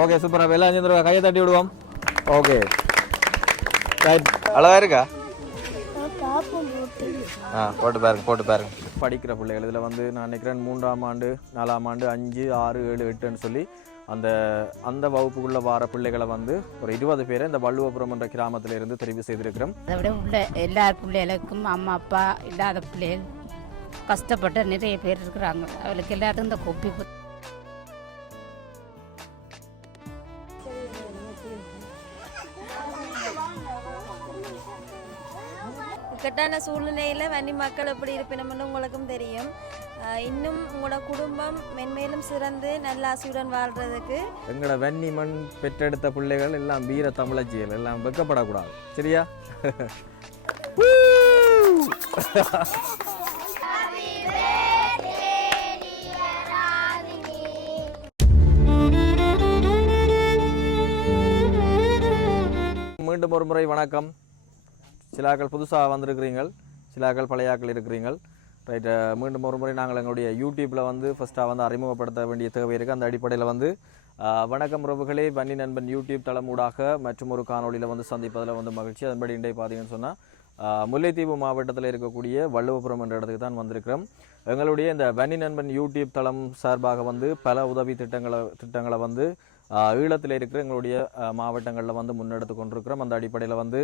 Okay சூப்பரா எல்லாம் சேர்ந்து கையை தட்டி விடுவோம். ஓகே ரைட் அழகா இருக்கா? ஆ போட்டு பாருங்க போட்டு பாருங்க. படிக்கிற பிள்ளைகள் இதில் வந்து நான் நினைக்கிறேன் மூன்றாம் ஆண்டு நாலாம் ஆண்டு அஞ்சு ஆறு ஏழு எட்டுன்னு சொல்லி அந்த அந்த வகுப்புக்குள்ளே வர பிள்ளைகளை வந்து ஒரு இருபது பேரை இந்த வள்ளுவபுரம் என்ற கிராமத்தில் இருந்து தெரிவு செய்திருக்கிறோம். அதை விட உள்ள எல்லா பிள்ளைகளுக்கும் அம்மா அப்பா இல்லாத பிள்ளைகள் கஷ்டப்பட்ட நிறைய பேர் இருக்கிறாங்க. அவளுக்கு எல்லாத்துக்கும் இந்த கொப்பி இக்கட்டான சூழ்நிலையில் வன்னி மக்கள் எப்படி இருப்பினம்னு உங்களுக்கும் தெரியும். இன்னும் உங்களோட குடும்பம் மென்மேலும் சிறந்து நல்ல ஆசையுடன் வாழ்றதுக்கு எங்களோட வெண்ணிமண் பெற்றெடுத்த பிள்ளைகள் எல்லாம் வீர தமிழச்சிகள் எல்லாம் வெக்கப்படக்கூடாது. சரியா? மீண்டும் ஒரு முறை வணக்கம். சிலாக்கள் புதுசாக வந்திருக்கிறீங்கள். சிலாக்கள் பழையாக்கள் இருக்கிறீங்கள். ரைட் மீண்டும் ஒரு முறை நாங்கள் எங்களுடைய யூடியூப்பில் வந்து ஃபஸ்ட்டாக வந்து அறிமுகப்படுத்த வேண்டிய தேவை இருக்குது அந்த அடிப்படையில் வந்து வணக்கம் உறவுகளே வன்னி நண்பன் யூடியூப் தளம் ஊடாக மற்றும் ஒரு காணொளியில் வந்து சந்திப்பதில் வந்து மகிழ்ச்சி. அதன்படி இன்றைய பார்த்தீங்கன்னு சொன்னால் முல்லைத்தீவு மாவட்டத்தில் இருக்கக்கூடிய வள்ளுவபுரம் என்ற இடத்துக்கு தான் வந்திருக்கிறோம். எங்களுடைய இந்த வன்னி நண்பன் யூடியூப் தளம் சார்பாக வந்து பல உதவி திட்டங்களை திட்டங்களை வந்து ஈழத்தில் இருக்கிற எங்களுடைய மாவட்டங்களில் வந்து முன்னெடுத்து கொண்டிருக்கிறோம். அந்த அடிப்படையில் வந்து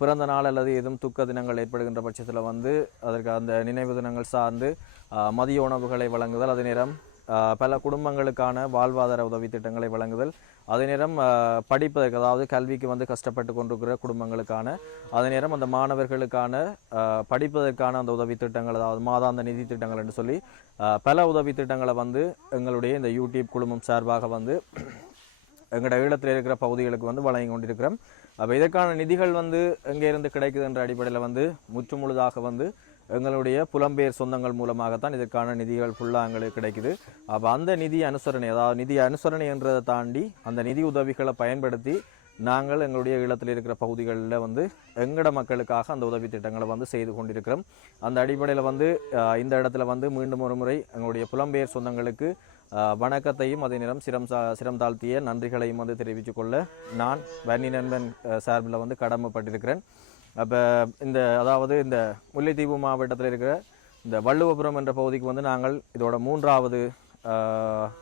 பிறந்த நாள் அல்லது எதுவும் துக்க தினங்கள் ஏற்படுகின்ற பட்சத்தில் வந்து அதற்கு அந்த நினைவு தினங்கள் சார்ந்து மதிய உணவுகளை வழங்குதல் அதே நேரம் பல குடும்பங்களுக்கான வாழ்வாதார உதவி திட்டங்களை வழங்குதல் அதே நேரம் படிப்பதற்கு அதாவது கல்விக்கு வந்து கஷ்டப்பட்டு கொண்டிருக்கிற குடும்பங்களுக்கான அதே நேரம் அந்த மாணவர்களுக்கான படிப்பதற்கான அந்த உதவி திட்டங்கள் அதாவது மாதாந்த நிதி திட்டங்கள் என்று சொல்லி பல உதவி திட்டங்களை வந்து எங்களுடைய இந்த யூடியூப் குழுமம் சார்பாக வந்து எங்களோட ஈழத்தில் இருக்கிற பகுதிகளுக்கு வந்து வழங்கி கொண்டிருக்கிறோம். அப்போ இதற்கான நிதிகள் வந்து எங்கே இருந்து கிடைக்குது என்ற அடிப்படையில் வந்து முற்றுமுழுதாக வந்து எங்களுடைய புலம்பெயர் சொந்தங்கள் மூலமாகத்தான் இதற்கான நிதிகள் ஃபுல்லாக எங்களுக்கு கிடைக்குது. அப்போ அந்த நிதி அனுசரணை அதாவது நிதி அனுசரணை என்றதை தாண்டி அந்த நிதி உதவிகளை பயன்படுத்தி நாங்கள் எங்களுடைய ஈழத்தில் இருக்கிற பகுதிகளில் வந்து எங்கட மக்களுக்காக அந்த உதவி திட்டங்களை வந்து செய்து கொண்டிருக்கிறோம். அந்த அடிப்படையில் வந்து இந்த இடத்துல வந்து மீண்டும் ஒரு முறை எங்களுடைய புலம்பெயர் சொந்தங்களுக்கு வணக்கத்தையும் அதே நேரம் சிரம் சா சிரம் தாழ்த்திய நன்றிகளையும் வந்து தெரிவித்துக்கொள்ள நான் வன்னி நண்பன் சார்பில் வந்து கடமைப்பட்டிருக்கிறேன். அப்போ இந்த அதாவது இந்த முல்லைத்தீவு மாவட்டத்தில் இருக்கிற இந்த வள்ளுவபுரம் என்ற பகுதிக்கு வந்து நாங்கள் இதோட மூன்றாவது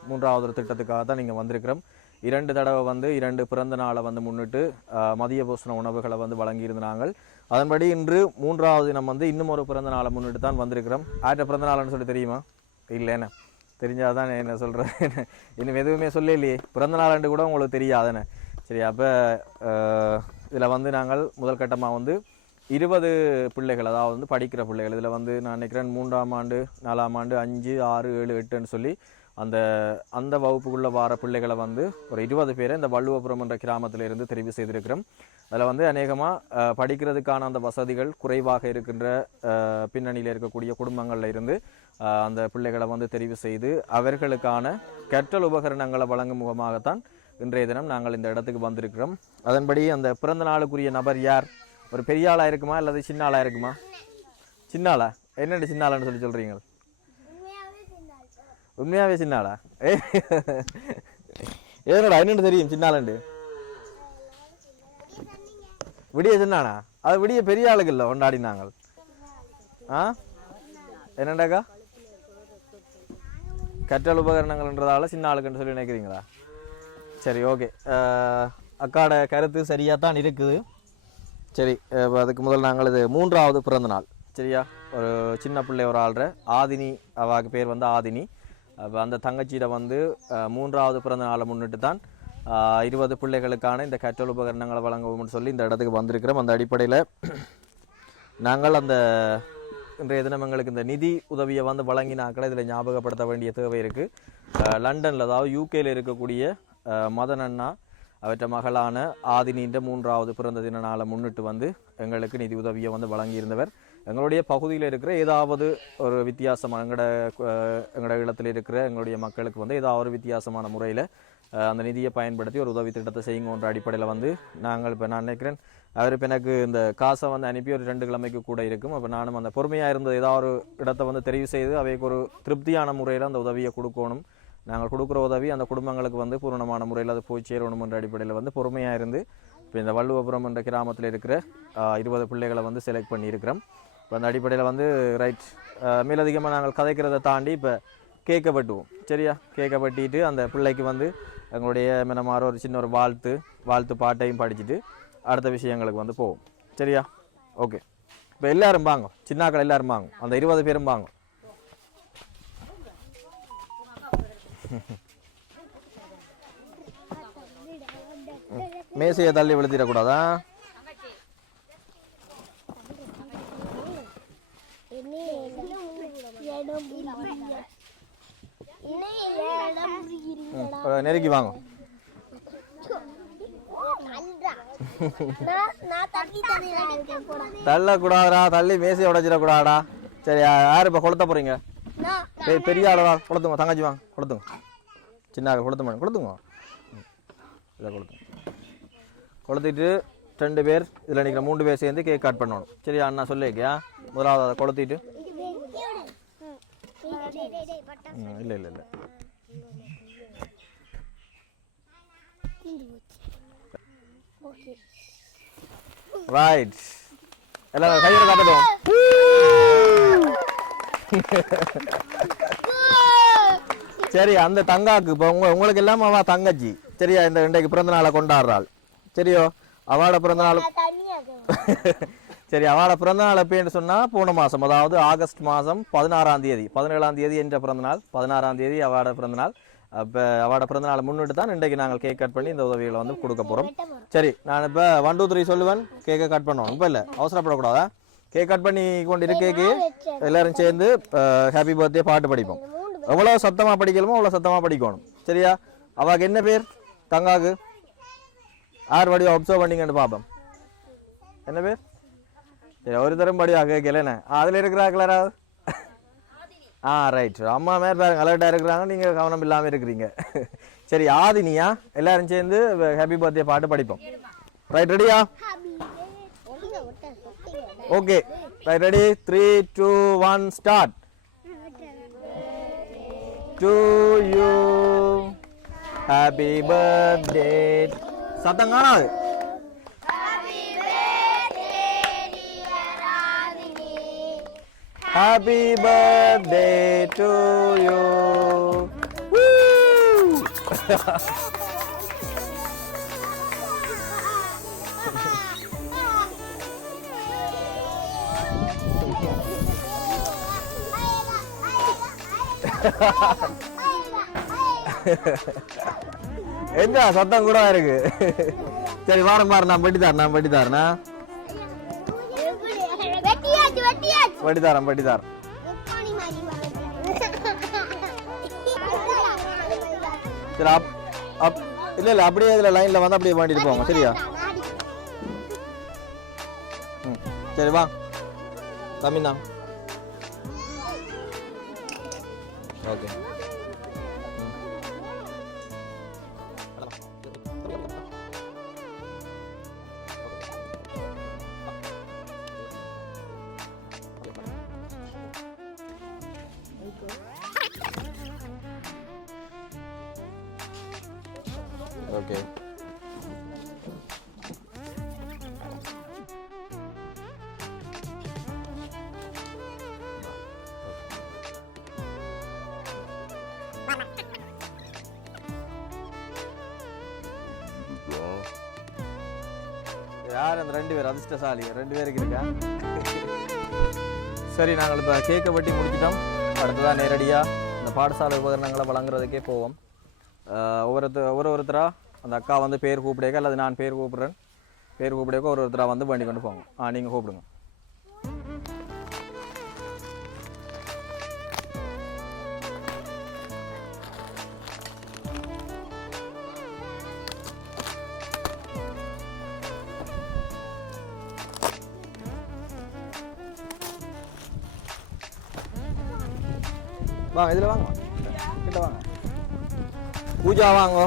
மூன்றாவது ஒரு திட்டத்துக்காக தான் நீங்கள் வந்திருக்கிறோம். இரண்டு தடவை வந்து இரண்டு பிறந்த நாளை வந்து முன்னிட்டு மதிய போஷண உணவுகளை வந்து வழங்கியிருந்தாங்க அதன்படி இன்று மூன்றாவது தினம் வந்து இன்னும் ஒரு பிறந்த நாளை முன்னிட்டு தான் வந்திருக்கிறோம். ஆற்ற பிறந்த நாள்னு சொல்லி தெரியுமா? இல்லைண்ணே தெரிஞ்சாதான் என்ன சொல்கிறேன் இன்னும் எதுவுமே சொல்லலையே. பிறந்த நாளாண்டு கூட உங்களுக்கு தெரியாதானே சரி அப்போ இதில் வந்து நாங்கள் முதல் கட்டமாக வந்து இருபது பிள்ளைகள் அதாவது வந்து படிக்கிற பிள்ளைகள். இதில் வந்து நான் நினைக்கிறேன் மூன்றாம் ஆண்டு நாலாம் ஆண்டு அஞ்சு ஆறு ஏழு எட்டுன்னு சொல்லி அந்த அந்த வகுப்புக்குள்ளே வார பிள்ளைகளை வந்து ஒரு இருபது பேரை இந்த வள்ளுவபுரம் என்ற கிராமத்தில் இருந்து தெரிவு செய்திருக்கிறோம். அதில் வந்து அநேகமாக படிக்கிறதுக்கான அந்த வசதிகள் குறைவாக இருக்கின்ற பின்னணியில் இருக்கக்கூடிய குடும்பங்களில் இருந்து அந்த பிள்ளைகளை வந்து தெரிவு செய்து அவர்களுக்கான கற்றல் உபகரணங்களை வழங்கும் முகமாகத்தான் இன்றைய தினம் நாங்கள் இந்த இடத்துக்கு வந்திருக்கிறோம். அதன்படி அந்த பிறந்த நாளுக்குரிய நபர் யார்? ஒரு பெரிய ஆளாக இருக்குமா அல்லது சின்ன ஆளாக இருக்குமா? சின்ன ஆளா? என்னண்டு சின்ன ஆளான்னு சொல்லி சொல்கிறீங்க உண்மையாகவே சின்ன ஆளா? ஏ ஏனடா என்னன்னு தெரியும் சின்ன ஆளுண்டு விடிய சின்னானா அது விடிய பெரிய ஆளுக்கு இல்லை கொண்டாடினாங்க ஆ? என்னண்டாக்கா? கற்றல் உபகரணங்கள்ன்றதால சின்ன ஆளுக்குன்னு சொல்லி நினைக்கிறீங்களா? சரி ஓகே அக்காட கருத்து சரியாக தான் இருக்குது. சரி இப்போ அதுக்கு முதல் நாங்கள் இது மூன்றாவது பிறந்த நாள். சரியா? ஒரு சின்ன பிள்ளை ஒரு ஆள்ற. ஆதினி அவாக்கு பேர் வந்து ஆதினி. அப்போ அந்த தங்கச்சியிட வந்து மூன்றாவது பிறந்த நாளை முன்னிட்டு தான் இருபது பிள்ளைகளுக்கான இந்த கற்றல் உபகரணங்களை வழங்குவோம்னு சொல்லி இந்த இடத்துக்கு வந்திருக்கிறோம். அந்த அடிப்படையில் நாங்கள் அந்த இன்றைய தினம் எங்களுக்கு இந்த நிதி உதவியை வந்து வழங்கினாக்களை இதில் ஞாபகப்படுத்த வேண்டிய தேவை இருக்குது லண்டனில் அதாவது யூகேயில் இருக்கக்கூடிய மதன் அண்ணா அவற்ற மகளான ஆதினின்ற மூன்றாவது பிறந்த தின நாளை முன்னிட்டு வந்து எங்களுக்கு நிதி உதவியை வந்து வழங்கியிருந்தவர். எங்களுடைய பகுதியில் இருக்கிற ஏதாவது ஒரு வித்தியாசமான எங்களோட எங்களோட இடத்துல இருக்கிற எங்களுடைய மக்களுக்கு வந்து ஏதாவது ஒரு வித்தியாசமான முறையில் அந்த நிதியை பயன்படுத்தி ஒரு உதவி திட்டத்தை செய்யுங்கன்ற அடிப்படையில் வந்து நாங்கள் இப்போ நான் நினைக்கிறேன். அவர் இப்போ எனக்கு இந்த காசை வந்து அனுப்பி ஒரு ரெண்டு கிழமைக்கு கூட இருக்கும். அப்போ நானும் அந்த பொறுமையாக இருந்த ஏதாவது ஒரு இடத்தை வந்து தெரிவு செய்து அவைக்கு ஒரு திருப்தியான முறையில் அந்த உதவியை கொடுக்கணும். நாங்கள் கொடுக்குற உதவி அந்த குடும்பங்களுக்கு வந்து பூரணமான முறையில் அது போய் சேரணும் என்ற அடிப்படையில் வந்து பொறுமையாக இருந்து இப்போ இந்த வள்ளுவபுரம் என்ற கிராமத்தில் இருக்கிற இருபது பிள்ளைகளை வந்து செலக்ட் பண்ணியிருக்கிறோம். இப்போ அந்த அடிப்படையில் வந்து ரைட் மேலதிகமாக நாங்கள் கதைக்கிறதை தாண்டி இப்போ கேக்கை வெட்டுவோம். சரியா? கேக்கை வெட்டிட்டு அந்த பிள்ளைக்கு வந்து எங்களுடைய மினமாற ஒரு சின்ன ஒரு வாழ்த்து வாழ்த்து பாட்டையும் படிச்சுட்டு அடுத்த விஷயங்களுக்கு வந்து போவோம். சரியா? ஓகே இப்போ எல்லோரும் வாங்க. சின்னாக்கள் எல்லோரும் வாங்க. அந்த இருபது பேரும் வாங்க. மேசையை தள்ளி விழுத்திடக்கூடாதா? நெருக்கி வாங்க. தள்ளக்கூடாதுடா தள்ளி மேசையை உடைச்சிடக்கூடாடா சரி யார் இப்போ கொளுத்த போறீங்க? பெரிய ஆளவா கொளுத்துங்க தங்கச்சி வாங்க. கொளுத்துங்க சின்ன ஆள் கொளுத்த மாட்டேன் கொளுத்துங்க ம், இதை கொளுத்துங்க கொளுத்திட்டு ரெண்டு பேர் இதில் நிற்கிற மூணு பேர் சேர்ந்து கேக் கட் பண்ணணும். சரியா அண்ணா சொல்லிருக்கியா முதலாவது அதை கொளுத்திட்டு இல்லை இல்லை இல்லை. ரைட் எல்லாரும் கையோட காட்டட்டும் சரி அந்த தங்காக்கு இப்போ உங்க உங்களுக்கு எல்லாம் அவ தங்கச்சி. சரியா இந்த இன்றைக்கு பிறந்த நாளை கொண்டாடுறாள். சரியோ அவளோட பிறந்த நாள் சரி அவளோட பிறந்த நாள் எப்படின்னு சொன்னா போன மாசம். அதாவது ஆகஸ்ட் மாசம் பதினாறாம் தேதி பதினேழாம் தேதி என்ற பிறந்த நாள் பதினாறாம் தேதி அவளோட பிறந்த நாள் அப்போ அவளோட பிறந்த நாளை முன்னிட்டு தான் இன்றைக்கு நாங்கள் கேக் கட் பண்ணி இந்த உதவிகளை வந்து கொடுக்க போறோம். சரி நான் இப்போ ஒன் டூ த்ரீ சொல்லுவேன். கேக்கை கட் பண்ணுவோம். இப்போ இல்லை அவசரப்படக்கூடாதா? கேக் கட் பண்ணி கொண்டு இருக்கேக்கு எல்லாரும் சேர்ந்து ஹாப்பி பர்த்டே பாட்டு படிப்போம். எவ்வளோ சத்தமாக படிக்கணுமோ அவ்வளோ சத்தமாக படிக்கணும். சரியா? அவாக்கு என்ன பேர்? தங்காக்கு. யார் வடிவா அப்சர்வ் பண்ணீங்கன்னு பார்ப்போம் என்ன பேர்? சரி ஒரு தரம் படிவா கேட்கலண்ணே அதில் இருக்கிறாங்களா யாராவது ஆ ரைட் அம்மா மேல் பாருங்க அலர்ட்டாக இருக்கிறாங்க. நீங்கள் கவனம் இல்லாமல் இருக்கிறீங்க. சரி ஆதினியா? எல்லாரும் சேர்ந்து ஹாப்பி பர்த்டே பாட்டு படிப்போம். ரைட் ரெடியா okay right ready three two one start to you happy birthday சத்தம் காணாது ஹாப்பி பர்த்டே டு யூ என்ன சத்தம் கூட இருக்கு? சரி வாரம் பாரு நான் பட்டி தரேன் நான் பட்டி தரேனா பட்டி தரேன் பட்டி தரேன். சரி அப் அப் இல்லை இல்லை அப்படியே இதில் லைனில் வந்து அப்படியே வேண்டிட்டு போங்க சரியா? ம் சரி வா. தமிழ்ண்ணா ஓகே அதிர்ஷ்டசாலி ரெண்டு பேருக்கு இருக்கா? சரி நாங்கள் இப்போ கேக்கை வெட்டி முடிச்சிட்டோம். அடுத்ததான் நேரடியாக இந்த பாடசாலை உபகரணங்களை வழங்குறதுக்கே போவோம். ஆஹ் ஒவ்வொருத்தர் ஒரு ஒருத்தராக அந்த அக்கா வந்து பேர் கூப்பிடேக்க அல்லது நான் பேர் கூப்பிடுறேன்? பேர் கூப்பிடேக்க ஒரு ஒருத்தராக வந்து பண்ணி கொண்டு போவோம். ஆ நீங்கள் கூப்பிடுங்க. வாங்க இதில் வாங்க. கிட்ட வாங்க. பூஜா வாங்க.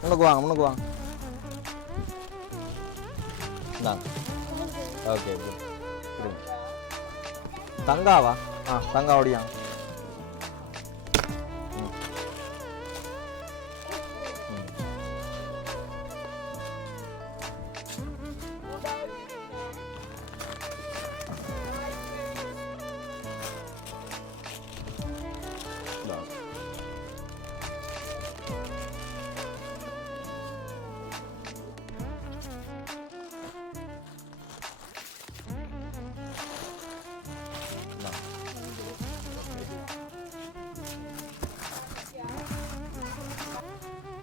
முன்னுக்கு வாங்க முன்னுக்கு வாங்க. இந்தாங்க ஓகே தங்காவா? ஆ தங்காவோடியா ம்.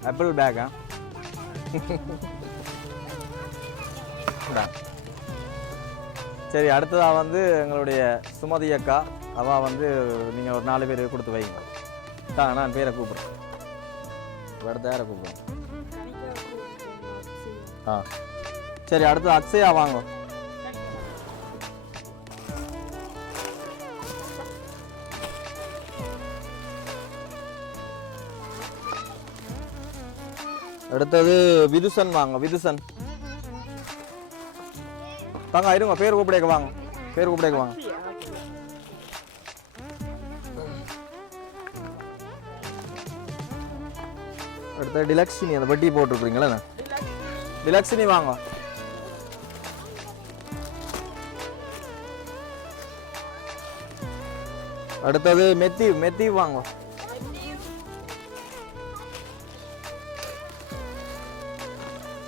ஆப்பிள் பேக்கா சரி அடுத்ததாக வந்து எங்களுடைய சுமதி அக்கா. அவள் வந்து நீங்கள் ஒரு நாலு பேர் கொடுத்து வைங்க. தாங்க நான் பேரை கூப்பிட்றேன். அடுத்த யாரை கூப்பிட்றேன். ஆ. சரி அடுத்து அக்ஷயா வாங்க. அடுத்தது விதுசன் வாங்க விதுசன். தாங்க இருங்க பேர் கூப்பிடக்க வாங்க. பேர் கூப்பிடக்க வாங்க. அடுத்த டிலக்ஷினி அந்த வட்டி போட்டுருக்குறீங்களா டிலக்ஷினி வாங்க. அடுத்தது மெத்தி மெத்தி வாங்க.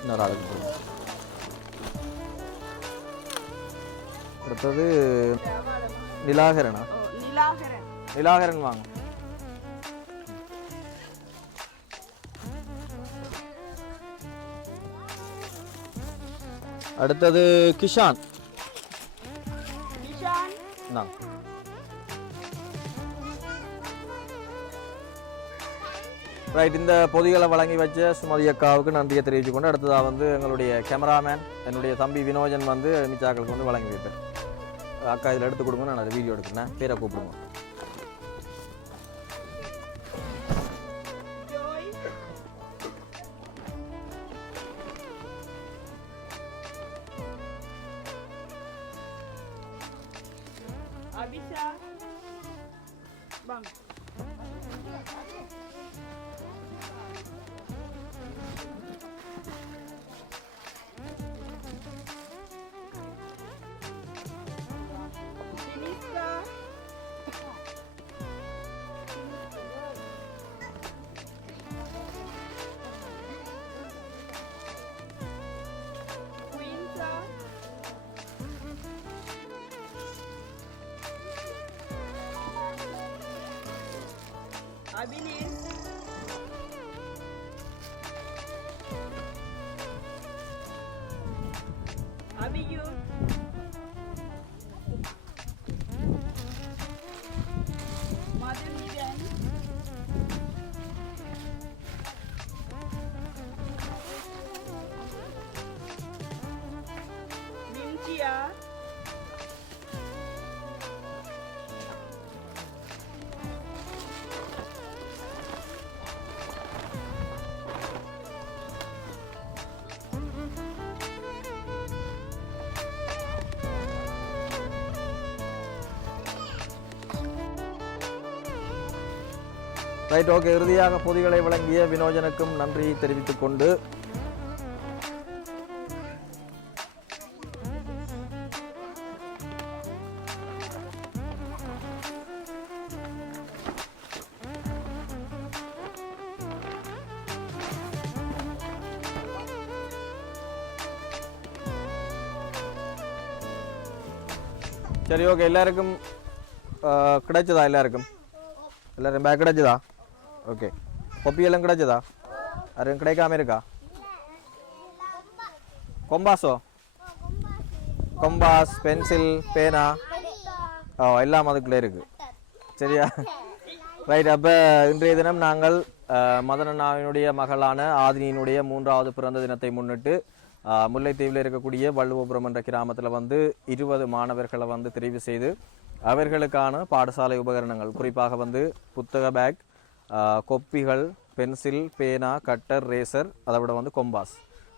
இன்னொரு ஆளுக்கு போடுங்க. அடுத்தது நிலாகரனா. நிலாகரன் வாங்க. அடுத்தது கிஷான். ரைட் இந்த பொதிகளை வழங்கி வச்ச சுமதி அக்காவுக்கு நன்றியை தெரிவித்து கொண்டு அடுத்ததாக வந்து எங்களுடைய கேமராமேன் என்னுடைய தம்பி வினோஜன் வந்து மிச்சாக்களுக்கு வந்து வழங்கி வைப்பேன். அக்கா இதில் எடுத்து கொடுங்க நான் அதை வீடியோ எடுக்கிறேன். பேரை கூப்பிடுங்க. Abilin. Abi you. Right okay இறுதியாக பொதிகளை வழங்கிய வினோஜனுக்கும் நன்றியை தெரிவித்துக் கொண்டு சரி ஓகே எல்லாருக்கும் கிடைச்சதா எல்லாருக்கும்? எல்லாரும் பேக் கிடைச்சதா? ஓகே. கொப்பி எல்லாம் கிடைச்சதா? யாரும் கிடைக்காம இருக்கா கொம்பாஸோ கொம்பாஸ் பென்சில் பேனா? ஓ எல்லாம் அதுக்குள்ளே இருக்கு. சரியா? ரைட் அப்போ இன்றைய தினம் நாங்கள் அஹ், மகளான ஆதினியினுடைய மூன்றாவது பிறந்த தினத்தை முன்னிட்டு முல்லைத்தீவில் இருக்கக்கூடிய வள்ளுவபுரம் என்ற கிராமத்தில் வந்து இருபது மாணவர்களை வந்து தெரிவு செய்து அவர்களுக்கான பாடசாலை உபகரணங்கள் குறிப்பாக வந்து புத்தக பேக் கொப்பிகள் பென்சில் பேனா கட்டர் ரேசர் அதை விட வந்து கொம்பாஸ்.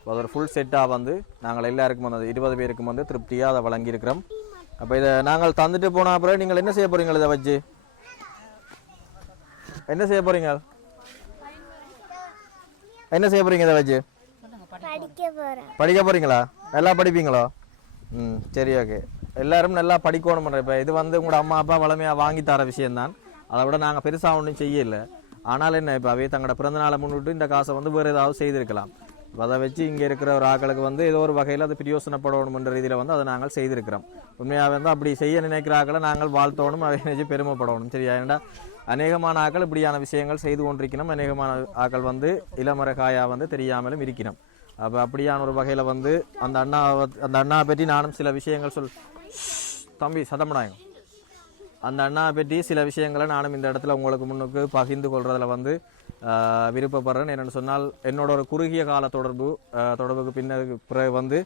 அது ஒரு ஃபுல் செட்டாக வந்து நாங்கள் எல்லாருக்கும் வந்து இருபது பேருக்கும் வந்து திருப்தியாக அதை வழங்கியிருக்கிறோம். அப்போ இதை நாங்கள் தந்துட்டு போன அப்புறம் நீங்கள் என்ன செய்ய போகிறீங்க இதை வச்சு? என்ன செய்ய போகிறீங்க என்ன செய்ய போகிறீங்க இதை வச்சு? படிக்க போகிறீங்களா நல்லா படிப்பீங்களோ? ம் சரி ஓகே எல்லாரும் நல்லா படிக்கணும். இப்போ இது வந்து உங்களோட அம்மா அப்பா வளமையாக வாங்கி தர விஷயம்தான். அதை விட நாங்கள் பெருசாக ஒன்றும் செய்யலை. ஆனால் என்ன இப்போ அவையே தங்களோட பிறந்தநாளை முன்னிட்டு இந்த காசை வந்து வேறு ஏதாவது செய்திருக்கலாம். அதை வச்சு இங்கே இருக்கிற ஒரு ஆக்களுக்கு வந்து ஏதோ ஒரு வகையில் அது பிரியோசனப்படணுன்ற ரீதியில் வந்து அதை நாங்கள் செய்திருக்கிறோம். உண்மையாக வந்து அப்படி செய்ய நினைக்கிற ஆக்களை நாங்கள் வாழ்த்தோணும் அதை நினைச்சு பெருமைப்படணும் சரியா? ஏன்னா அநேகமான ஆக்கள் இப்படியான விஷயங்கள் செய்து கொண்டிருக்கணும். அநேகமான ஆக்கள் வந்து இளமரகாயா வந்து தெரியாமலும் இருக்கணும் அப்போ அப்படியான ஒரு வகையில் வந்து அந்த அண்ணா அந்த அண்ணாவை பற்றி நானும் சில விஷயங்கள் சொல் தம்பி சதமடாயம் அந்த அண்ணாவை பற்றி சில விஷயங்களை நானும் இந்த இடத்துல உங்களுக்கு முன்னுக்கு பகிர்ந்து கொள்றதுல வந்து விருப்பப்படுறேன். என்னென்னு சொன்னால் என்னோட ஒரு குறுகிய கால தொடர்பு தொடர்புக்கு பின்னருக்கு பிறகு வந்து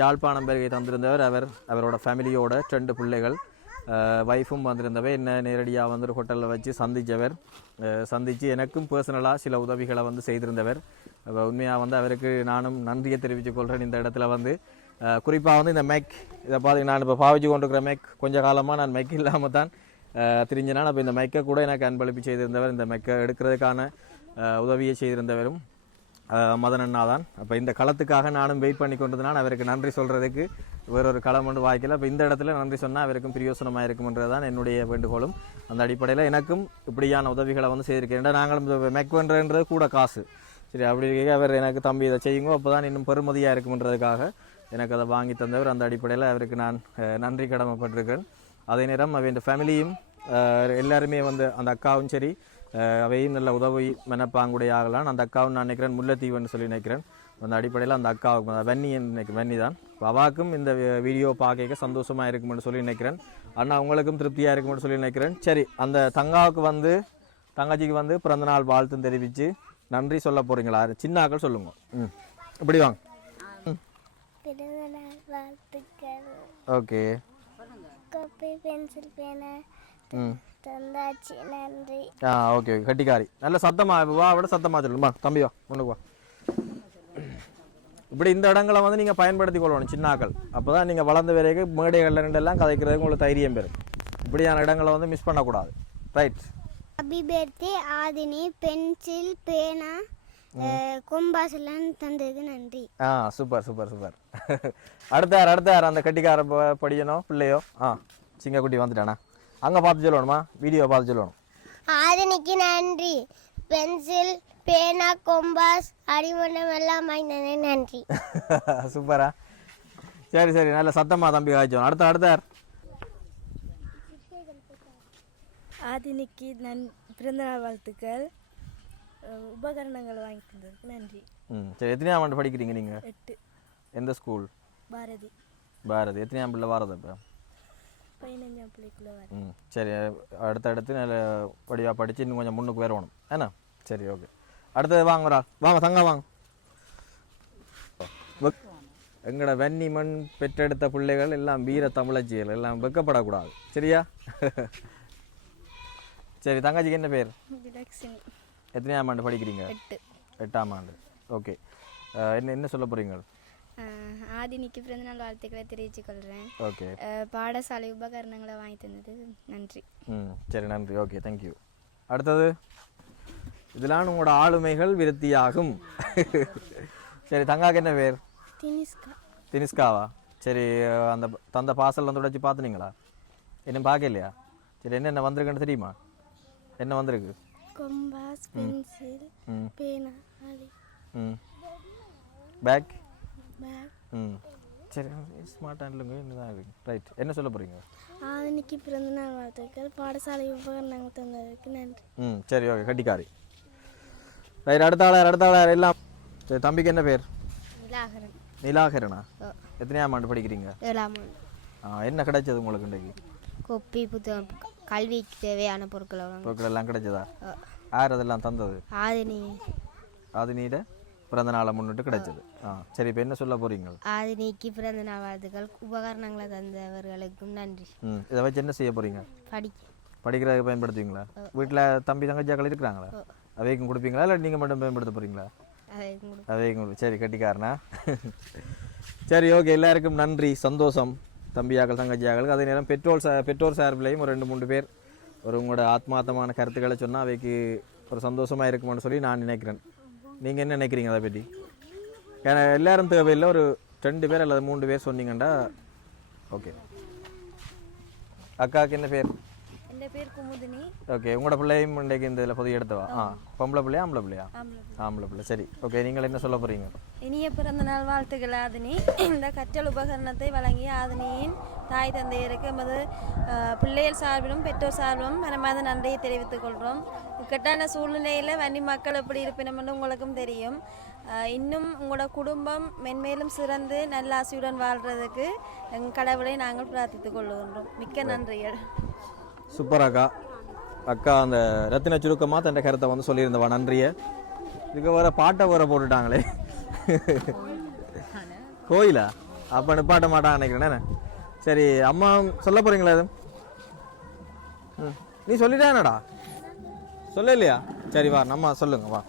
யாழ்ப்பாணம் பெருகை தந்திருந்தவர் அவர் அவரோட ஃபேமிலியோட ரெண்டு பிள்ளைகள் ஒய்ஃபும் வந்திருந்தவர் என்ன நேரடியாக வந்து ஒரு ஹோட்டலில் வச்சு சந்தித்தவர் சந்தித்து எனக்கும் பர்சனலாக சில உதவிகளை வந்து செய்திருந்தவர். உண்மையாக வந்து அவருக்கு நானும் நன்றியை தெரிவித்துக் கொள்கிறேன் இந்த இடத்துல வந்து குறிப்பாக வந்து இந்த மெக் இதை பார்த்தீங்கன்னா நான் இப்போ பாவிச்சு கொண்டிருக்கிற மெக் கொஞ்ச காலமாக நான் மெக் இல்லாமல் தான் தெரிஞ்சினா அப்போ இந்த மெக்கை கூட எனக்கு அன்பளிப்பு செய்திருந்தவர் இந்த மெக்கை எடுக்கிறதுக்கான உதவியை செய்திருந்தவரும் மதன் அண்ணா தான். அப்போ இந்த களத்துக்காக நானும் வெயிட் பண்ணி கொண்டதுனால் அவருக்கு நன்றி சொல்கிறதுக்கு வேறொரு களம் ஒன்று வாய்க்கல. அப்போ இந்த இடத்துல நன்றி சொன்னால் அவருக்கும் பிரியோசனமாக இருக்கும்ன்றது தான் என்னுடைய வேண்டுகோளும். அந்த அடிப்படையில் எனக்கும் இப்படியான உதவிகளை வந்து செய்திருக்கேன் நாங்களும் இந்த கூட காசு. சரி அப்படி இருக்க அவர் எனக்கு தம்பி இதை செய்யுங்க அப்போ தான் இன்னும் பெருமதியாக இருக்கும்ன்றதுக்காக எனக்கு அதை வாங்கி தந்தவர் அந்த அடிப்படையில் அவருக்கு நான் நன்றி கடமைப்பட்டிருக்கேன் அதே நேரம் அவன் ஃபேமிலியும் எல்லாருமே வந்து அந்த அக்காவும் சரி அவையும் நல்ல உதவி மனப்பாங்குடைய ஆகலாம் அந்த அக்காவும் நான் நினைக்கிறேன் முல்லைத்தீவுன்னு சொல்லி நினைக்கிறேன். அந்த அடிப்படையில் அந்த அக்காவுக்கு வன்னி நினைக்கிறேன் வன்னி தான். அவாக்கும் இந்த வி- வீடியோ பார்க்க சந்தோஷமாக இருக்கும்னு சொல்லி நினைக்கிறேன். அண்ணா உங்களுக்கும் திருப்தியாக இருக்கும்னு சொல்லி நினைக்கிறேன். சரி அந்த தங்காவுக்கு வந்து தங்கச்சிக்கு வந்து பிறந்தநாள் வாழ்த்தும் தெரிவித்து நன்றி சொல்ல போகிறீங்களா சின்ன ஆக்கள் சொல்லுங்க. ம். இப்படி வாங்க. பிறந்தநாள் வாழ்த்துக்கள் ஓகே. கோப்பை பென்சில் பேனா தந்தாச்சு. நன்றி. ஆ ஓகே ஓகே. கட்டிக்காரி. நல்ல சத்தமா வா விட சத்தமா சொல்லுமா? தம்பி வா முன்னுக்கு வா. இப்படி இந்த இடங்களை வந்து நீங்கள் பயன்படுத்தி கொள்ளணும் சின்னாக்கள். அப்போ தான் நீங்கள் வளர்ந்த வரைக்கும் மேடைகளில் ரெண்டெல்லாம் கதைக்கிறதுக்கு உங்களுக்கு தைரியம் பெறும். இப்படியான இடங்களை வந்து மிஸ் பண்ணக்கூடாது. Right happy birthday Aadhini. Pencil பேனா கொம்பாஸ் எல்லாம் தந்ததுக்கு நன்றி. ஆ சூப்பர் சூப்பர் சூப்பர். அடுத்த யார் அடுத்த யார்? அந்த கட்டிக்கார படியனோ பிள்ளையோ? ஆ சிங்கக்குட்டி வந்துட்டானா? அங்கே பார்த்து சொல்லணுமா? வீடியோ பார்த்து சொல்லணும். ஆதினிக்கு நன்றி. பென்சில் பேனா கொம்பாஸ் அடிமண்டம் எல்லாம் வாங்கினது நன்றி. சூப்பரா? சரி சரி. நல்ல சத்தமா தம்பி காய்ச்சோம் அடுத்த அடுத்த யார்? ஆதினிக்கு நன் பிறந்தநாள் வாழ்த்துக்கள். உபகரணங்கள் வாங்கி தந்ததுக்கு நன்றி. ம் சரி எத்தனையாம் ஆண்டு படிக்கிறீங்க நீங்கள் எட்டு. எந்த ஸ்கூல் பாரதி. பாரதி. எத்தனையாம் பிள்ளை வாரது இப்போ? பதினஞ்சாம் பிள்ளைக்குள்ள வர. ம் சரி அடுத்தடுத்து நல்ல படியாக படித்து இன்னும் கொஞ்சம் முன்னுக்கு வரணும். ஏன்னா? சரி ஓகே. அடுத்தது வாங்க ஒரு ஆள் வாங்க தங்க வாங்க. வெக்- எங்கட வன்னிமண் பெற்றெடுத்த பிள்ளைகள் எல்லாம் வீர தமிழச்சிகள். எல்லாம் வெக்கப்படக்கூடாது. சரியா? சரி தங்கச்சிக்கு என்ன பேர்? எத்தனையாம் ஆண்டு படிக்கிறீங்க? எட்டு. எட்டாம் ஆண்டு. ஓகே என்ன என்ன சொல்ல போகிறீங்க ஆதினிக்கு பிறந்தநாள் வாழ்த்துக்களை தெரிவித்துக் கொள்கிறேன் ஓகே பாடசாலை உபகரணங்களை வாங்கி தந்தது. நன்றி. ம் சரி நன்றி. ஓகே தேங்க்யூ அடுத்தது. இதெல்லாம் உங்களோட ஆளுமைகள் விருத்தியாகும். சரி தங்காக்கு என்ன பேர்? தினிஸ்கா தினிஸ்காவா சரி அந்த தந்த பார்சல் வந்து உடைச்சு பார்த்துனீங்களா? இன்னும் பார்க்கலையா? சரி என்னென்ன வந்திருக்குன்னு தெரியுமா? என்ன வந்திருக்கு? கொம்பாஸ் பென்சில் பேனா ஆதி ம் பேக் பேக் ம் சரி ஸ்மார்ட் ஹேண்ட்லுங்க என்னதான் இருக்கு. ரைட் என்ன சொல்ல போகிறீங்க ஆதினிக்கு பிறந்தநாள் வாழ்த்துக்கள். பாடசாலை உபகரணங்கள் தந்ததுக்கு நன்றி. ம் சரி ஓகே கட்டிக்காரி. ரைட் அடுத்த ஆளார் அடுத்த ஆளார் எல்லாம். சரி தம்பிக்கு என்ன பேர்? நிலாகரன். நிலாகரனா? எத்தனையாம் ஆண்டு படிக்கிறீங்க? ஏழாம் ஆண்டு. ஆ, என்ன கிடைச்சது உங்களுக்கு இன்றைக்கு? கொப்பி புத்தகம். கல்விக்கு தேவையான பொருட்களை பொருட்கள் எல்லாம் கிடைச்சதா? யார் அதெல்லாம் தந்தது? ஆதினி. நீட பிறந்த நாளை முன்னிட்டு கிடைச்சது. ஆ. சரி இப்போ என்ன சொல்ல போறீங்க? ஆதினிக்கு பிறந்த நாள் வாழ்த்துக்கள் உபகரணங்களை தந்தவர்களுக்கும் நன்றி. ம். இதை வச்சு என்ன செய்ய போறீங்க? படி படிக்கிறதுக்கு பயன்படுத்துவீங்களா? வீட்டில் தம்பி தங்கச்சியாக்கள் இருக்கிறாங்களா? அவைக்கும் கொடுப்பீங்களா? இல்லை நீங்கள் மட்டும் பயன்படுத்த போறீங்களா? அதே சரி கட்டிக்காரனா? சரி ஓகே. எல்லாருக்கும் நன்றி சந்தோஷம். தம்பியாக்கள் தங்கச்சியாக்களுக்கு அதே நேரம் பெற்றோர் சா பெற்றோர் சார்பிலையும் ஒரு ரெண்டு மூணு பேர் ஒரு உங்களோட ஆத்மார்த்தமான கருத்துக்களை சொன்னால் அவைக்கு ஒரு சந்தோஷமாக இருக்குமான்னு சொல்லி நான் நினைக்கிறேன். நீங்கள் என்ன நினைக்கிறீங்க அதை பற்றி ஏன்னா எல்லாரும் தேவையில்லை. ஒரு ரெண்டு பேர் அல்லது மூன்று பேர் சொன்னீங்கன்னா ஓகே அக்காவுக்கு என்ன பேர்? என் பேர் குமுதினி. ஓகே உங்களோட பிள்ளையும் இன்றைக்கு இந்த இதில் பொது எடுத்தவா ஆ பொம்பளை பிள்ளையா ஆம்பளை பிள்ளையா? ஆம்பளை பிள்ளை. சரி ஓகே நீங்கள் என்ன சொல்ல போகிறீங்க இனிய பிறந்த நாள் வாழ்த்துக்கள் ஆதினி. இந்த கற்றல் உபகரணத்தை வழங்கிய ஆதினியின் தாய் தந்தையருக்கு எமது பிள்ளைகள் சார்பிலும் பெற்றோர் சார்பிலும் மனமார்ந்த நன்றியை தெரிவித்துக் கொள்கிறோம். இக்கட்டான சூழ்நிலையில் வன்னி மக்கள் எப்படி இருப்பினம்னு உங்களுக்கும் தெரியும். இன்னும் உங்களோட குடும்பம் மென்மேலும் சிறந்து நல்ல ஆசையுடன் வாழ்றதுக்கு எங்கள் கடவுளை நாங்கள் பிரார்த்தித்துக் கொள்கின்றோம். மிக்க நன்றிகள். சூப்பர் அக்கா. அக்கா அந்த ரத்தின சுருக்கமாக தன் கருத்தை வந்து சொல்லியிருந்தவா நன்றியை. இதுக்கு வேற பாட்டை வேற போட்டுட்டாங்களே. கோயிலா? அப்போ நிப்பாட்ட மாட்டான் நினைக்கிறேன். சரி அம்மா சொல்ல போறீங்களா அது நீ சொல்லிட்டானடா சொல்ல இல்லையா? சரி வா நம்ம சொல்லுங்க வா.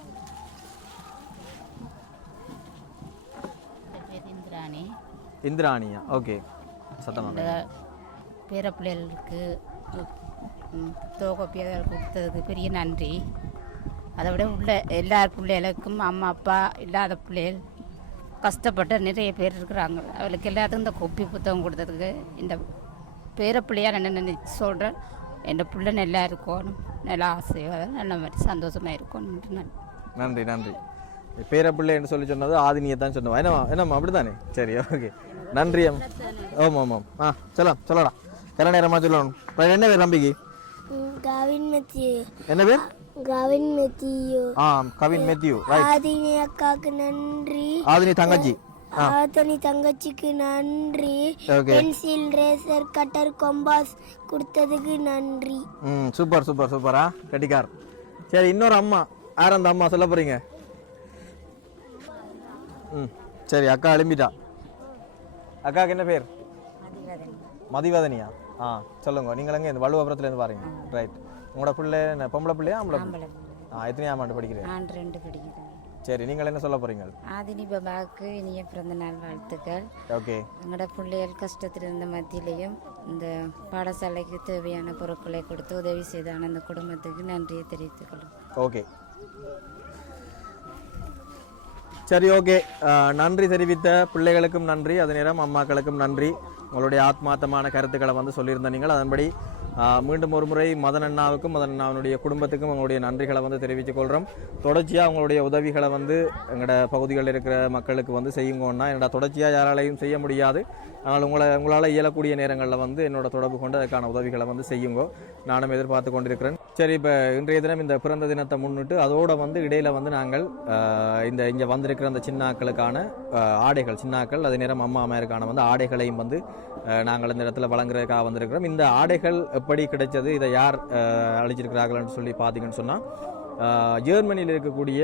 இந்திராணியா? ஓகே. சத்தமாக பேர பிள்ளைகளுக்கு தோகப்பியர்கள் கொடுத்ததுக்கு பெரிய நன்றி. அதை விட உள்ள எல்லா பிள்ளைகளுக்கும் அம்மா அப்பா இல்லாத பிள்ளைகள் கஷ்டப்பட்ட நிறைய பேர் இருக்கிறாங்க. அவளுக்கு எல்லாத்துக்கும் இந்த கொப்பி புத்தகம் கொடுத்ததுக்கு இந்த பேர பிள்ளையா நான் நினைச்சு சொல்கிறேன் என் பிள்ளை நல்லா இருக்கணும். நல்லா ஆசையாக நல்ல மாதிரி சந்தோஷமாக இருக்கணும். நான் நன்றி நன்றி. பேரப்பிள்ளைன்னு சொல்லி சொன்னது ஆதினியை தான் சொன்னோம் என்னம்மா என்னம்மா அப்படிதானே சரி ஓகே நன்றி ஆமாம் ஆமாம் ஆ சொல்லலாம் சொல்லடா கர நேரமாக சொல்லணும். என்ன பேர் நம்பிக்கை? கவின் மெத்தியு என்ன பேர்? கவின் மெத்தியு ஆ கவின் மேத்யூ ரைட் ஆதினி அக்காவுக்கு நன்றி. ஆதினி தங்கச்சி. ஆ ஆத்தனி தங்கச்சிக்கு நன்றி. பென்சில் ரேசர் கட்டர் கொம்பாஸ் கொடுத்ததுக்கு நன்றி. ம் சூப்பர் சூப்பர் சூப்பரா. கட்டிக்கார் சரி இன்னொரு அம்மா. யார் அந்த அம்மா? சொல்ல போகிறீங்க ம் சரி அக்கா எழும்பிட்டா. அக்காவுக்கு என்ன பேர்? மதிவதனியா? ஆ சொல்லுங்க. நீங்கள் எங்கே? இந்த வள்ளுவபுரத்துலேருந்து பாருங்க ரைட் உங்களோட பிள்ளை என்ன? பொம்பளை பிள்ளையா ஆம்பளை பிள்ளை? ஆ எத்தனையாம் ஆண்டு படிக்கிறேன் நான் ரெண்டு படிக்கிறேன். சரி நீங்கள் என்ன சொல்ல போகிறீங்க ஆதினி பாபாவுக்கு இனிய பிறந்த நாள் வாழ்த்துக்கள். ஓகே எங்களோட பிள்ளைகள் கஷ்டத்தில் இருந்த மத்தியிலையும் இந்த பாடசாலைக்கு தேவையான பொருட்களை கொடுத்து உதவி செய்தான அந்த குடும்பத்துக்கு நன்றியை தெரிவித்துக் கொள்கிறேன் ஓகே சரி ஓகே நன்றி தெரிவித்த பிள்ளைகளுக்கும் நன்றி. அதே நேரம் அம்மாக்களுக்கும் நன்றி. உங்களுடைய ஆத்மார்த்தமான கருத்துக்களை வந்து சொல்லியிருந்த நீங்கள். அதன்படி மீண்டும் ஒரு முறை மதன் அண்ணாவுக்கும் மதன் அண்ணாவினுடைய குடும்பத்துக்கும் அவங்களுடைய நன்றிகளை வந்து தெரிவித்துக் கொள்கிறோம் தொடர்ச்சியாக அவங்களுடைய உதவிகளை வந்து எங்களோட பகுதிகளில் இருக்கிற மக்களுக்கு வந்து செய்யுங்கன்னா என்னோட தொடர்ச்சியாக யாராலையும் செய்ய முடியாது. ஆனால் உங்களை உங்களால் இயலக்கூடிய நேரங்களில் வந்து என்னோட தொடர்பு கொண்டு அதுக்கான உதவிகளை வந்து செய்யுங்கோ. நானும் எதிர்பார்த்து கொண்டிருக்கிறேன். சரி இப்போ இன்றைய தினம் இந்த பிறந்த தினத்தை முன்னிட்டு அதோட வந்து இடையில வந்து நாங்கள் இந்த இங்கே வந்திருக்கிற அந்த சின்னாக்களுக்கான ஆடைகள் சின்னாக்கள் அதே நேரம் அம்மா அம்மாருக்கான வந்து ஆடைகளையும் வந்து நாங்கள் இந்த இடத்துல வழங்குறதுக்காக வந்திருக்கிறோம். இந்த ஆடைகள் எப்படி கிடைச்சது இதை யார் அழிச்சிருக்கிறார்கள்னு சொல்லி பார்த்தீங்கன்னு சொன்னால் ஜெர்மனியில் இருக்கக்கூடிய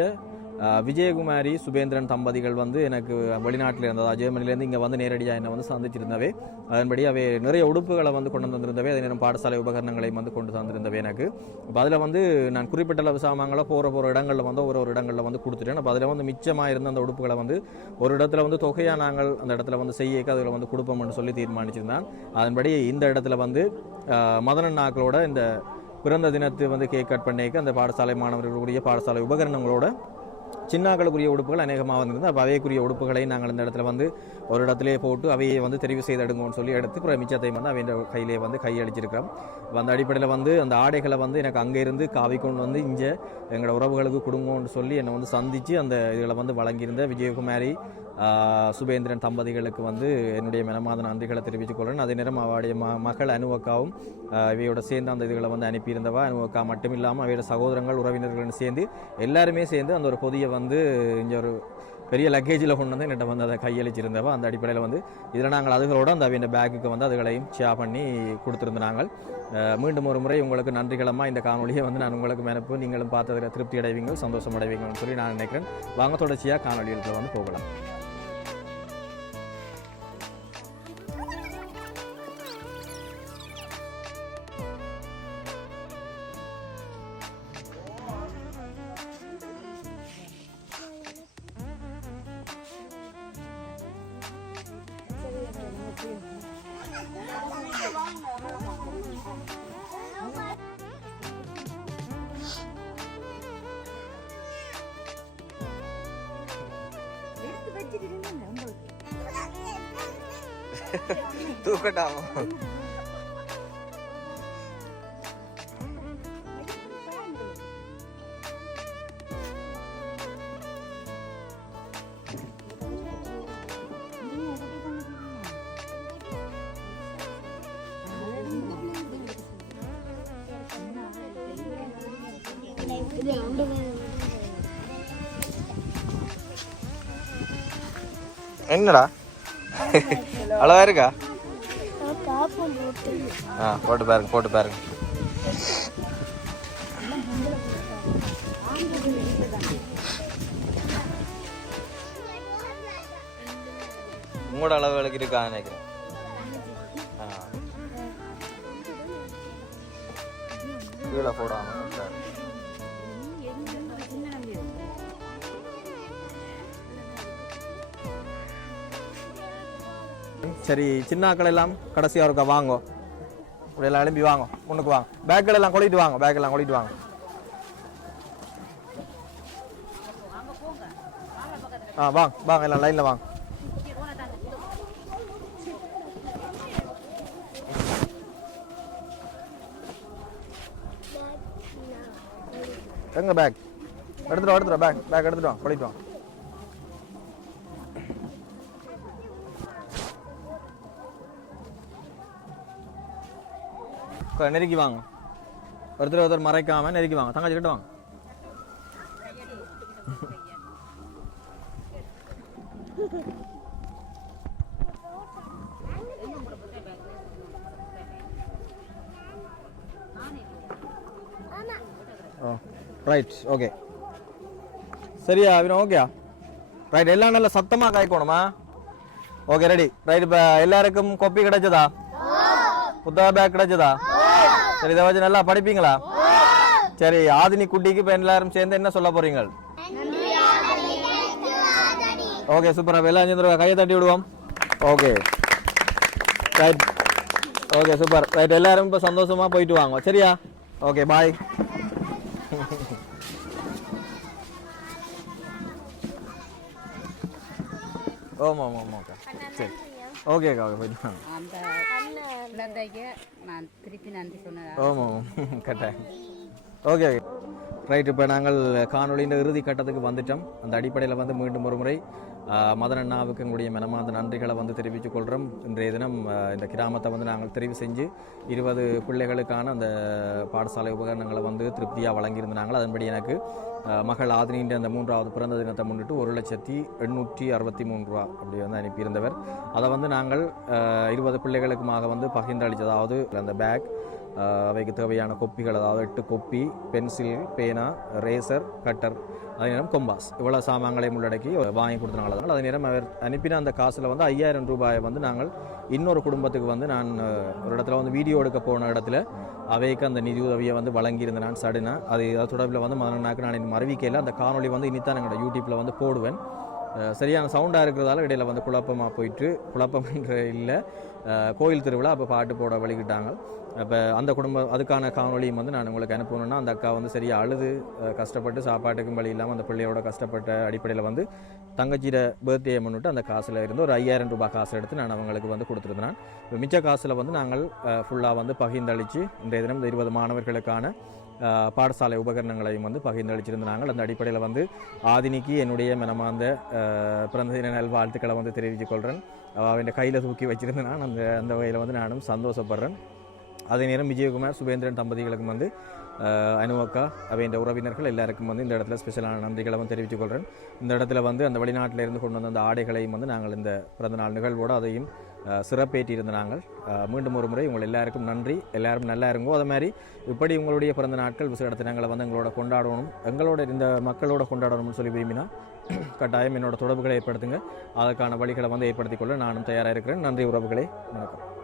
விஜயகுமாரி சுபேந்திரன் தம்பதிகள் வந்து எனக்கு வெளிநாட்டில் இருந்ததா ஜெர்மனிலேருந்து இங்கே வந்து நேரடியாக என்னை வந்து சந்திச்சிருந்தவே. அதன்படி அவை நிறைய உடுப்புகளை வந்து கொண்டு வந்திருந்தவே. அதே நேரம் பாடசாலை உபகரணங்களையும் வந்து கொண்டு வந்திருந்தவை எனக்கு. அப்போ அதில் வந்து நான் குறிப்பிட்ட அளவு சாமான்களை போகிற போகிற இடங்களில் வந்து ஒரு ஒரு இடங்களில் வந்து கொடுத்துட்டேன். அப்போ அதில் வந்து மிச்சமாக இருந்த அந்த உடுப்புகளை வந்து ஒரு இடத்துல வந்து தொகையாக நாங்கள் அந்த இடத்துல வந்து செய்யக்க அதில் வந்து கொடுப்போம்னு சொல்லி தீர்மானிச்சிருந்தான். அதன்படி இந்த இடத்துல வந்து மதனண்ணாக்களோட மதனன் நாக்களோட இந்த பிறந்த தினத்து வந்து கேக் கட் பண்ணிக்க அந்த பாடசாலை மாணவர்களுடைய பாடசாலை உபகரணங்களோட சின்னாக்களுக்குரிய உடுப்புகள் அநேகமாக வந்திருந்தது. அப்போ அவைக்குரிய உடுப்புகளை நாங்கள் இந்த இடத்துல வந்து ஒரு இடத்திலே போட்டு அவையை வந்து தெரிவு செய்து எடுங்கன்னு சொல்லி எடுத்து அப்புறம் மிச்சத்தை வந்து அவையின் கையிலே வந்து கையடிச்சிருக்கிறோம் அந்த அடிப்படையில் வந்து அந்த ஆடைகளை வந்து எனக்கு அங்கே இருந்து காவி கொண்டு வந்து இங்கே எங்களோட உறவுகளுக்கு கொடுங்கன்னு சொல்லி என்னை வந்து சந்தித்து அந்த இதுகளை வந்து வழங்கியிருந்த விஜயகுமாரி சுபேந்திரன் தம்பதிகளுக்கு வந்து என்னுடைய மனமாத நன்றிகளை தெரிவித்துக் கொள்கிறேன். அதே நேரம் அவருடைய ம மகள் அனுவக்காவும் இவையோட சேர்ந்து அந்த இதுகளை வந்து அனுப்பியிருந்தவா. அனுவக்கா மட்டும் இல்லாமல் அவையோட சகோதரங்கள் உறவினர்கள் சேர்ந்து எல்லாருமே சேர்ந்து அந்த ஒரு பொதியை வந்து இங்கே ஒரு பெரிய லக்கேஜில் கொண்டு வந்து என்கிட்ட வந்து அதை கையளிச்சிருந்தவா. அந்த அடிப்படையில் வந்து இதில் நாங்கள் அதுகளோட அந்த அவையின் பேக்குக்கு வந்து அதுகளையும் ஷேர் பண்ணி கொடுத்துருந்தாங்க மீண்டும் ஒரு முறை உங்களுக்கு நன்றிகளமாக இந்த காணொலியை வந்து நான் உங்களுக்கு அனுப்பு நீங்களும் பார்த்ததில் திருப்தி அடைவீங்க சந்தோஷம் அடைவீங்கன்னு சொல்லி நான் நினைக்கிறேன். வாங்க தொடர்ச்சியாக காணொலியில் வந்து போகலாம். தூக்கட்டாமோ என்னடா அழகா இருக்கா? ஆ போட்டு பாருங்க போட்டு பாருங்க. உங்களோட அளவுகளுக்கு இருக்கான்னு நினைக்கிறேன். கீழே போடாம சரி. சின்னாக்கள் சின்ன எல்லாம் கடைசியாக இருக்கா வாங்கோ. இப்படி எல்லாம் எழும்பி வாங்க. முன்னுக்கு வாங்க. பேக்கில் எல்லாம் கொளிட்டு வாங்க. பேக் எல்லாம் கொளிட்டு வாங்க. ஆ வாங்க வாங்க எல்லாம் லைனில் வாங்க. எங்க பேக் எடுத்துட்டு எடுத்துட்டு பேக் பேக் எடுத்துட்டு வாங்க கொளிட்டு வாங்க நெருக்கி வாங்க. ஒருத்தர் ஒருத்தர் மறைக்காம நெருக்கி வாங்க. தங்கச்சி கிட்ட வாங்க. ஓ ரைட் ஓகே சரியா அபிரம் ஓகேயா ரைட் எல்லாம் நல்ல சத்தமாக காய்க்கணுமா? ஓகே ரெடி ரைட் இப்போ எல்லாருக்கும் கொப்பி கிடைச்சதா? புத்தக பேக் கிடைச்சதா? சரி இதை வச்சு நல்லா படிப்பீங்களா? சரி ஆதினி குட்டிக்கு இப்போ எல்லாரும் சேர்ந்து என்ன சொல்ல போறீங்க? Okay super. அப்போ எல்லாம் சேர்ந்து கையை தட்டி விடுவோம். Okay. Right okay super. Right எல்லாரும் இப்போ சந்தோஷமா போயிட்டு வாங்க. சரியா? ஓகே பாய் ஓம் ஓம் ஓம் ஓகே சரி. ஓகே ஓகே போயிட்டு வாங்க. அந்த நான் திருப்பி நன்றி ஆமாம் ஓகே ஓகே ரைட் இப்போ நாங்கள் காணொலியின் இறுதி கட்டத்துக்கு வந்துட்டோம். அந்த அடிப்படையில் வந்து மீண்டும் ஒரு முறை மதன் அண்ணாவுக்கு எங்களுடைய மனமார்ந்த நன்றிகளை வந்து தெரிவித்துக் கொள்கிறோம் இன்றைய தினம் இந்த கிராமத்தை வந்து நாங்கள் தெரிவு செஞ்சு இருபது பிள்ளைகளுக்கான அந்த பாடசாலை உபகரணங்களை வந்து திருப்தியாக வழங்கியிருந்தாங்க. அதன்படி எனக்கு மகள் ஆதினின்ற அந்த மூன்றாவது பிறந்த தினத்தை முன்னிட்டு ஒரு லட்சத்தி எண்ணூற்றி அறுபத்தி மூணு ரூபா அப்படி வந்து அனுப்பியிருந்தவர். அதை வந்து நாங்கள் இருபது பிள்ளைகளுக்குமாக வந்து பகிர்ந்தளித்ததாவது அந்த பேக் அவைக்கு தேவையான கொப்பிகள் அதாவது எட்டு கொப்பி பென்சில் பேனா ரேசர் கட்டர் அதே நேரம் கொம்பாஸ். இவ்வளோ சாமான்களையும் உள்ளடக்கி வாங்கி கொடுத்தனால அதனால் அதே நேரம் அவர் அனுப்பின அந்த காசில் வந்து ஐயாயிரம் ரூபாயை வந்து நாங்கள் இன்னொரு குடும்பத்துக்கு வந்து நான் ஒரு இடத்துல வந்து வீடியோ எடுக்க போன இடத்துல அவைக்கு அந்த நிதி உதவியை வந்து வழங்கியிருந்தேன் நான் சடுனா. அது தொடர்பில் வந்து மதனாக்கு நான் இன்னும் அறிவிக்கையில் அந்த காணொளி வந்து இனித்தான் எங்களோட யூடியூப்பில் வந்து போடுவேன். சரியான சவுண்டாக இருக்கிறதால இடையில வந்து குழப்பமாக போயிட்டு குழப்பம் என்ற இல்லை. கோயில் திருவிழா அப்போ பாட்டு போட வழிகிட்டாங்க. இப்போ அந்த குடும்பம் அதுக்கான காணொலியும் வந்து நான் உங்களுக்கு அனுப்பணும்னா அந்த அக்கா வந்து சரியாக அழுது கஷ்டப்பட்டு சாப்பாட்டுக்கும் வழி இல்லாமல் அந்த பிள்ளையோட கஷ்டப்பட்ட அடிப்படையில் வந்து தங்கச்சியிட பர்த்டே முன்னிட்டு அந்த காசில் இருந்து ஒரு ஐயாயிரம் ரூபாய் காசு எடுத்து நான் அவங்களுக்கு வந்து கொடுத்துருந்தேன் இப்போ மிச்ச காசில் வந்து நாங்கள் ஃபுல்லாக வந்து பகிர்ந்தளித்து இன்றைய தினம் இந்த இருபது மாணவர்களுக்கான பாடசாலை உபகரணங்களையும் வந்து பகிர்ந்தளிச்சிருந்தாங்க அந்த அடிப்படையில் வந்து ஆதினிக்கு என்னுடைய மனமார்ந்த அஹ், பிறந்த தின நல்வாழ்த்துக்களை வந்து தெரிவித்துக் கொள்கிறேன் அவன் கையில் தூக்கி வச்சுருந்தேன். நான் அந்த அந்த வகையில் வந்து நானும் சந்தோஷப்படுறேன். அதே நேரம் விஜயகுமார் சுபேந்திரன் தம்பதிகளுக்கும் வந்து அனுவக்கா அவைன்ற உறவினர்கள் எல்லாருக்கும் வந்து இந்த இடத்துல ஸ்பெஷலான நன்றிகளை வந்து தெரிவித்துக் கொள்கிறேன் இந்த இடத்துல வந்து அந்த வெளிநாட்டில் இருந்து கொண்டு வந்த அந்த ஆடைகளையும் வந்து நாங்கள் இந்த பிறந்தநாள் நிகழ்வோடு அதையும் சிறப்பேற்றியிருந்த நாங்கள். மீண்டும் ஒரு முறை உங்கள் எல்லாருக்கும் நன்றி. எல்லாரும் நல்லா இருங்கோ. அதே மாதிரி இப்படி உங்களுடைய பிறந்த நாட்கள் விசேட இடத்தினங்களை வந்து எங்களோட கொண்டாடணும். எங்களோட இந்த மக்களோட கொண்டாடணும்னு சொல்லி விரும்பினா கட்டாயம் என்னோட தொடர்புகளை ஏற்படுத்துங்க. அதற்கான வழிகளை வந்து ஏற்படுத்திக் கொள்ள நானும் தயாராக இருக்கிறேன். நன்றி உறவுகளே. வணக்கம்.